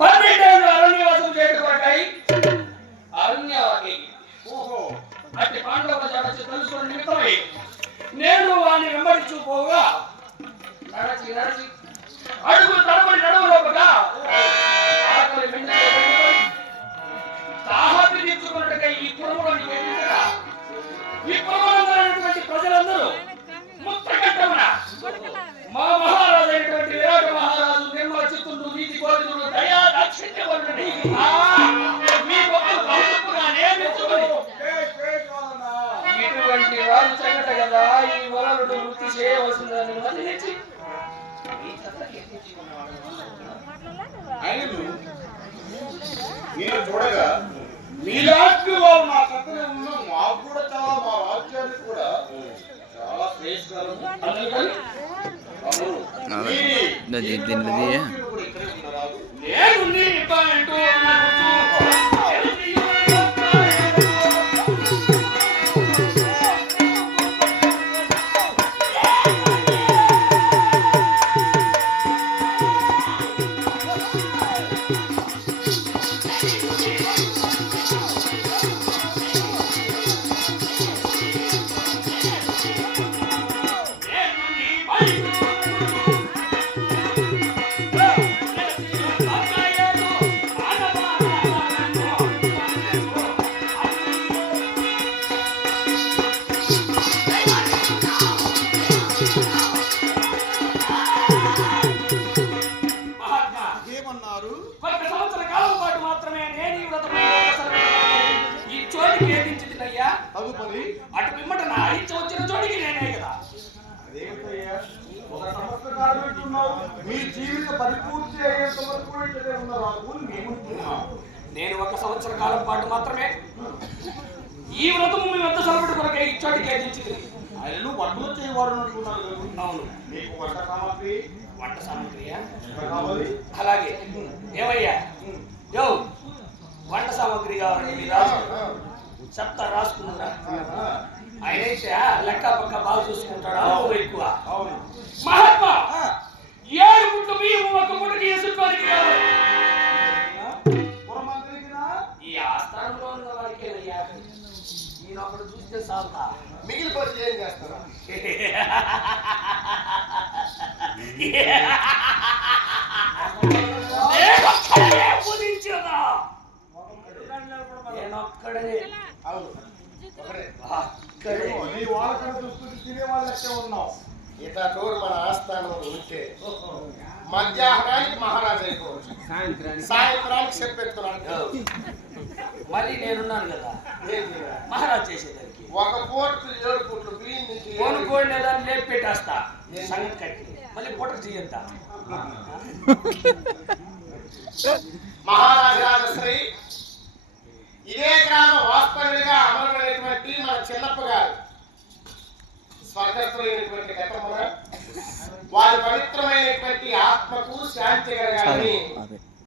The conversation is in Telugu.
పన్నెండేళ్ళు అరణ్యవాసం చేయబడ్డాయి అరణ్యవాకి ఓహో. అట్టి పాండవుల జడచి తెలుసుకున్న నిమిత్తమై నేను వాని వెంబడించుకోగా పోగా. నడచి వలలుడు వృత్తి చేయవలసిందని మదిలించి మీ చెత్తకి ఎక్కించుకున్నాడు. ఆయనను నేను చూడగా మీలాంటి మా ఉన్న మాకు కూడా చాలా మా రాజ్యానికి కూడా చాలా శ్రేష్ఠకరం అందుకని అటు పిమ్మట నా ఇచ్చ వచ్చిన చోటికి నేనే కదా. ఒక సంవత్సరాలు అంటున్నావు. మీ జీవిత పరిపూర్తి అయ్యేంత వరకు కూడా ఇక్కడే ఉండరాదు అని మేము అంటున్నాం. నేను ఒక సంవత్సర కాలం పాటు మాత్రమే ఈ వ్రతము మేము ఎంత సలపడి కొరకే చోటికి ఏదించింది ఆయనను వంటలు కదా. అవును. మీకు వంట సామాగ్రి? వంట కావాలి. అలాగే. ఏమయ్యా? యో వంట సామాగ్రి కావాలండి రాజు. చెప్తా రాసుకున్నారా అయితే లెక్క పక్క బాగా చూసుకుంటాడు. అనుభవం ఎక్కువ. అవును. మహాత్మా ఏడు పుట్టు బియ్యం ఒక కావాలి. పురమంత్రికినా? ఈ ఆస్థానంలో ఉన్న వాడికి ఈయన ఒకడు చూస్తే సాల్తా. మిగిలిపోతే ఏం చేస్తారా? నేనొక్కడనే అవును. ఒకరే. నీ తినే వాళ్ళు లెక్కే ఉన్నావు ఇతడు మన ఆస్థానంలో ఉంటే మధ్యాహ్నానికి మహారాజు అయిపోవచ్చు. సాయంత్రానికి. చెప్పెత్తున్నాడు మళ్ళీ నేనున్నాను కదా. మహారాజ్ చేసేదానికి. ఒక పూటకు ఏడు పూట్లు కోనుకోండి లేదా లేపి పెట్టేస్తా. సంగతి కట్టి. మళ్ళీ పూటకు చెయ్యంతా మహారాజు రాజశ్రీ స్వర్గస్థులైనటువంటి గతమున వారి పవిత్రమైనటువంటి ఆత్మకు శాంతి కలగాలని